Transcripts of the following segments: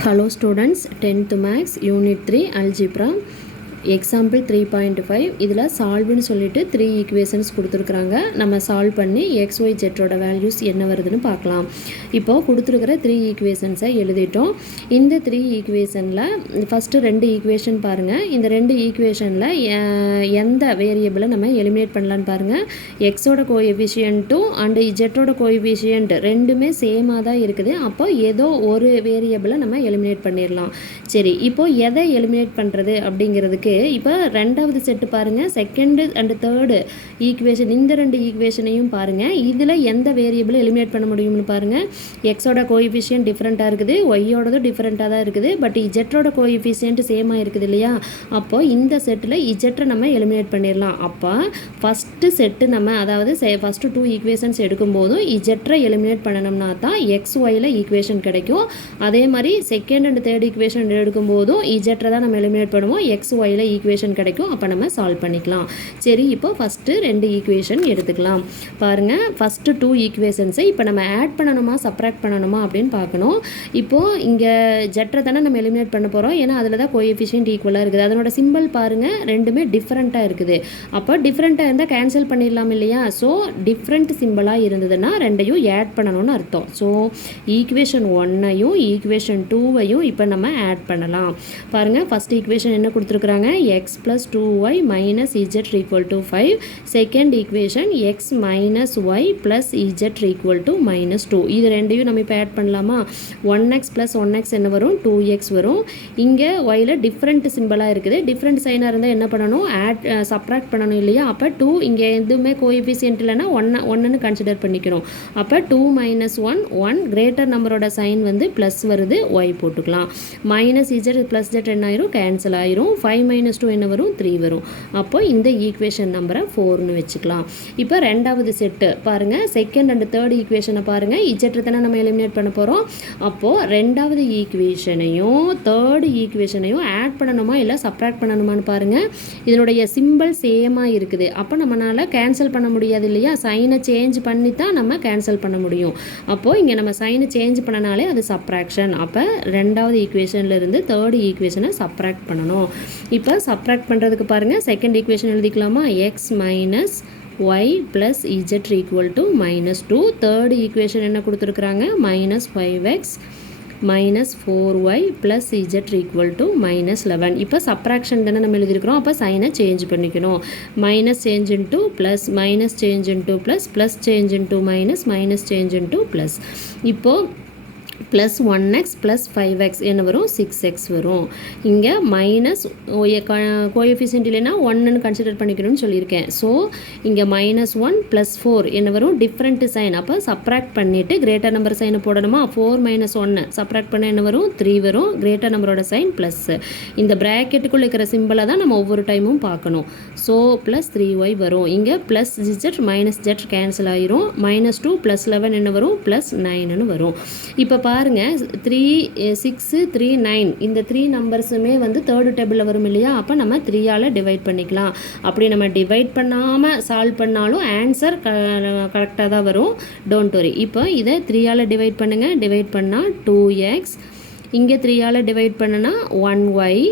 Hello students tenth maths unit three algebra example three point five இதில் சால்வ்னு சொல்லிட்டு three equations கொடுத்துருக்குறாங்க. நம்ம சால்வ் பண்ணி எக்ஸ் ஒய் ஜெட்டோட வேல்யூஸ் என்ன வருதுன்னு பார்க்கலாம். இப்போது கொடுத்துருக்கிற த்ரீ ஈக்குவேஷன்ஸை எழுதிட்டோம். இந்த த்ரீ ஈக்குவேஷனில் ஃபஸ்ட்டு ரெண்டு ஈக்குவேஷன் பாருங்கள் இந்த ரெண்டு ஈக்குவேஷனில் எந்த வேரியபிளை நம்ம எலிமினேட் பண்ணலான்னு பாருங்கள் எக்ஸோட கோஎஃபிஷியன்ட்டும் அண்டு ஜெட்டோட கோஎஃபிஷியன்ட் ரெண்டுமே சேமாக தான் இருக்குது. அப்போ ஏதோ ஒரு வேரியபிளை நம்ம எலிமினேட் பண்ணிடலாம். சரி இப்போது எதை எலிமினேட் பண்ணுறது அப்படிங்கிறதுக்கு இப்போ ரெண்டாவது செட்டு பாருங்கள் செகண்டு அண்டு தேர்டு ஈக்குவேஷன் இந்த ரெண்டு ஈக்குவேஷனையும் பாருங்கள் இதில் எந்த வேரியபிளை எலிமினேட் பண்ண முடியும்னு பாருங்கள் எக்ஸோட கோஎஃபிஷியன்ட் டிஃப்ரெண்ட்டாக இருக்குது. ஒய்யோடதும் டிஃப்ரெண்ட்டாக தான் இருக்குது. பட் இஜெட்டோட கோஎஃபிஷியன்ட் சேமாக இருக்குது இல்லையா? அப்போது இந்த செட்டில் இஜெட்டை நம்ம எலிமினேட் பண்ணிடலாம் அப்போ ஃபஸ்ட்டு செட்டு நம்ம அதாவது ஃபஸ்ட்டு டூ ஈக்குவேஷன்ஸ் எடுக்கும்போதும் இஜெட்டை எலிமினேட் பண்ணணும்னா தான் எக்ஸ் ஒயில் ஈக்குவேஷன் கிடைக்கும். அதே மாதிரி செகண்ட் அண்ட் தேர்ட் ஈக்குவேஷன் எடுக்கும்போதும் இஜெட்டை தான் நம்ம எலிமினேட் பண்ணுவோம். எக்ஸ் ஒயில் ஈக்குவேஷன் கிடைக்கும் அப்போ நம்ம சால்வ் பண்ணிக்கலாம். சரி இப்போ ஃபஸ்ட்டு ரெண்டு ஈக்குவேஷன் எடுத்துக்கலாம். பாருங்கள் ஃபஸ்ட்டு டூ ஈக்குவேஷன்ஸை இப்போ நம்ம ஆட் பண்ணணுமா சப்ராக்ட் பண்ணணுமா அப்படின்னு பார்க்கணும். இப்போது இங்கே ஜெட்டரை தானே நம்ம எலிமினேட் பண்ண போகிறோம் ஏன்னா அதில் தான் கோஎஃபிஷியன்ட் ஈக்குவலாக இருக்குது. அதனோட சிம்பிள் பாருங்கள் ரெண்டுமே டிஃப்ரெண்ட்டாக இருக்குது. அப்போ டிஃப்ரெண்ட்டாக இருந்தால் கேன்சல் பண்ணிடலாம் இல்லையா? ஸோ டிஃப்ரெண்ட் சிம்பிளாக இருந்ததுன்னா ரெண்டையும் ஆட் பண்ணணும்னு அர்த்தம். ஸோ ஈக்குவேஷன் ஒன்னையும் ஈக்குவேஷன் டூவையும் இப்போ நம்ம ஆட் பண்ணலாம். பாருங்கள் ஃபஸ்ட் ஈக்குவேஷன் என்ன கொடுத்துருக்குறாங்க? X plus two y minus z equal to five second equation x minus y plus z equal to minus two இது ரெண்டையும் நம்ம இப்போ ஆட் பண்ணலாமா? One x plus one x என்ன வரும்? டூ எக்ஸ் வரும். இங்கே ஒயில் டிஃப்ரெண்ட் சிம்பிளாக இருக்குது. டிஃப்ரெண்ட் சைனாக இருந்தால் என்ன பண்ணணும்? ஆட் சப்ராக்ட் பண்ணணும் இல்லையா? அப்போ டூ இங்கே எதுவுமே கோஎஃபிஷியன்ட் இல்லைன்னா ஒன்று ஒன்றுன்னு கன்சிடர் பண்ணிக்கிறோம் அப்போ two minus one one greater நம்பரோட சைன் வந்து ப்ளஸ் வருது ஒய் போட்டுக்கலாம். மைனஸ் இஜெட் ப்ளஸ் ஜெட் என்ன ஆயிரும்? கேன்சல் ஆயிரும். ஃபைவ் மைனஸ் டூ என்ன வரும்? த்ரீ வரும். அப்போ இந்த ஈக்குவேஷன் நம்பரை ஃபோர்னு வச்சுக்கலாம். இப்போ ரெண்டாவது செட்டு பாருங்கள் செகண்ட் அண்ட் தேர்ட் ஈக்குவேஷனை பாருங்கள் இஜெட்டை தானே நம்ம எலிமினேட் பண்ண போகிறோம் அப்போது ரெண்டாவது ஈக்குவேஷனையும் தேர்டு ஈக்குவேஷனையும் ஆட் பண்ணணுமா இல்லை சப்ராக்ட் பண்ணணுமான்னு பாருங்கள் இதனுடைய சிம்பிள் சேமாக இருக்குது. அப்போ நம்மளால் கேன்சல் பண்ண முடியாது இல்லையா? சைனை சேஞ்ச் பண்ணி தான் நம்ம கேன்சல் பண்ண முடியும். அப்போது இங்கே நம்ம சைனை சேஞ்ச் பண்ணனாலே அது சப்ராக்ஷன் அப்போ ரெண்டாவது ஈக்குவேஷன்லேருந்து தேர்டு ஈக்குவேஷனை சப்ராக்ட் பண்ணணும். இப்போ சப்ராக்ட் பண்ணுறதுக்கு பாருங்கள் second equation எழுதிக்கலாமா? X minus y plus z equal to minus two third equation என்ன கொடுத்துருக்குறாங்க? Minus five x minus four y plus z equal to minus eleven இப்போ சப்ராக்ஷன் தானே நம்ம எழுதியிருக்கிறோம். அப்போ சைனை சேஞ்ச் பண்ணிக்கணும். Minus change into plus minus change into plus plus change into minus minus change into plus இப்போது plus one x plus five x என்ன வரும்? சிக்ஸ் எக்ஸ் வரும். இங்கே மைனஸ் கோஎஃபிஷியன்ட் இல்லைன்னா ஒன்னுன்னு கன்சிடர் பண்ணிக்கணும்னு சொல்லியிருக்கேன். ஸோ இங்கே மைனஸ் ஒன் ப்ளஸ் ஃபோர் என்ன வரும்? டிஃப்ரெண்ட் சைன் அப்போ சப்ராக்ட் பண்ணிவிட்டு கிரேட்டர் நம்பர் சைனை போடணுமா? ஃபோர் மைனஸ் ஒன்று சப்ராக்ட் பண்ண என்ன வரும்? த்ரீ வரும். கிரேட்டர் நம்பரோட சைன் ப்ளஸ் இந்த ப்ராக்கெட்டுக்குள்ளே இருக்கிற சிம்பிளை தான் நம்ம ஒவ்வொரு டைமும் பார்க்கணும். ஸோ ப்ளஸ் த்ரீ ஒய் வரும். இங்கே plus z minus z cancel ஆயிரும். மைனஸ் டூ ப்ளஸ் லெவன் என்ன வரும்? ப்ளஸ் நைனுன்னு வரும். இப்போ பாருங்கள் த்ரீ சிக்ஸு த்ரீ நைன் இந்த த்ரீ நம்பர்ஸுமே வந்து தேர்டு டேபிளில் வரும் இல்லையா? அப்போ நம்ம த்ரீயால் டிவைட் பண்ணிக்கலாம். அப்படி நம்ம டிவைட் பண்ணாமல் சால்வ் பண்ணாலும் ஆன்சர் க கரெக்டாக தான் வரும். டோன்ட் வரி இப்போ இதை த்ரீயால் டிவைட் பண்ணுங்கள் டிவைட் பண்ணால் டூ எக்ஸ் இங்கே த்ரீயால் டிவைட் பண்ணுனா ஒன் ஒய்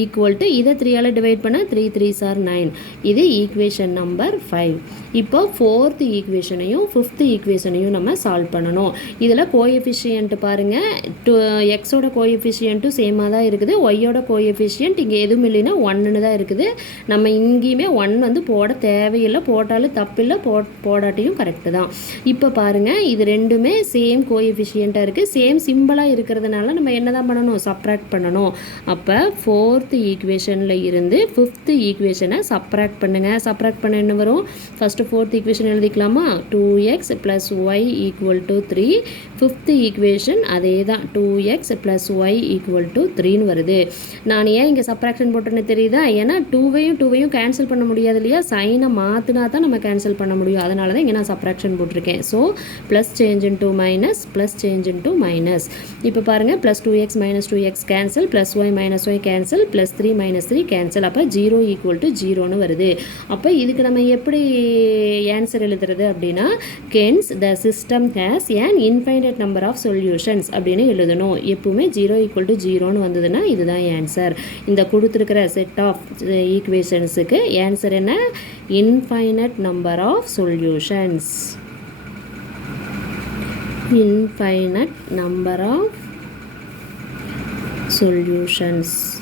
ஈக்குவல் டு இதை த்ரீயால் டிவைட் பண்ண. த்ரீ த்ரீ சார் நைன் இது ஈக்குவேஷன் நம்பர் ஃபைவ் இப்போ ஃபோர்த்து ஈக்குவேஷனையும் ஃபிஃப்த்து ஈக்குவேஷனையும் நம்ம சால்வ் பண்ணணும். இதில் கோஎஃபிஷியன்ட் பாருங்கள் டூ எக்ஸோட கோஎஃபிஷியன்ட்டும் சேமாக தான் இருக்குது. ஒய்யோட கோஎஃபிஷியன்ட் இங்கே எதுவும் இல்லைன்னா ஒன்றுன்னு தான் இருக்குது. நம்ம இங்கேயுமே ஒன் வந்து போட தேவையில்லை. போட்டாலும் தப்பில்லை. போ போடாட்டியும் கரெக்டு தான். இப்போ பாருங்கள் இது ரெண்டுமே சேம் கோஎஃபிஷியண்ட்டாக இருக்குது சேம் சிம்பிளாக இருக்கிறதுனால நம்ம என்ன தான் பண்ணணும்? சப்ராக்ட் பண்ணணும். அப்போ ஃபோர் ஃபோர்த்து ஈக்குவேஷனில் இருந்து ஃபிஃப்த்து ஈக்குவேஷனை சப்ராக்ட் பண்ணுங்கள் சப்ராக்ட் பண்ண என்ன வரும்? First fourth equation எழுதிக்கலாமா? Two x plus y equal to three fifth equation அதே தான் two x plus y equal to த்ரீன்னு வருது. நான் ஏன் இங்கே சப்ராக்ஷன் போட்டேன்னு தெரியுதா? ஏன்னா டூவையும் டூவையும் கேன்சல் பண்ண முடியாது இல்லையா? சைனை மாற்றினா தான் நம்ம கேன்சல் பண்ண முடியும். அதனால தான் இங்கே நான் சப்ராக்ஷன் போட்டிருக்கேன். So plus change into minus plus change into minus இப்போ பாருங்கள் plus two x minus two x cancel plus y minus y cancel plus three minus three cancel அப்போ ஜீரோ ஈக்குவல் டு ஜீரோன்னு வருது. அப்போ இதுக்கு நம்ம எப்படி ஆன்சர் எழுதுறது அப்படின்னா hence the system has an infinite number of solutions அப்படின்னு எழுதணும். எப்பவுமே ஜீரோ ஈக்குவல் டு ஜீரோன்னு வந்ததுன்னா இதுதான் ஆன்சர் இந்த கொடுத்துருக்கிற செட் ஆஃப் ஈக்குவேஷன்ஸுக்கு ஆன்சர் என்ன? Infinite number of solutions infinite number of solutions.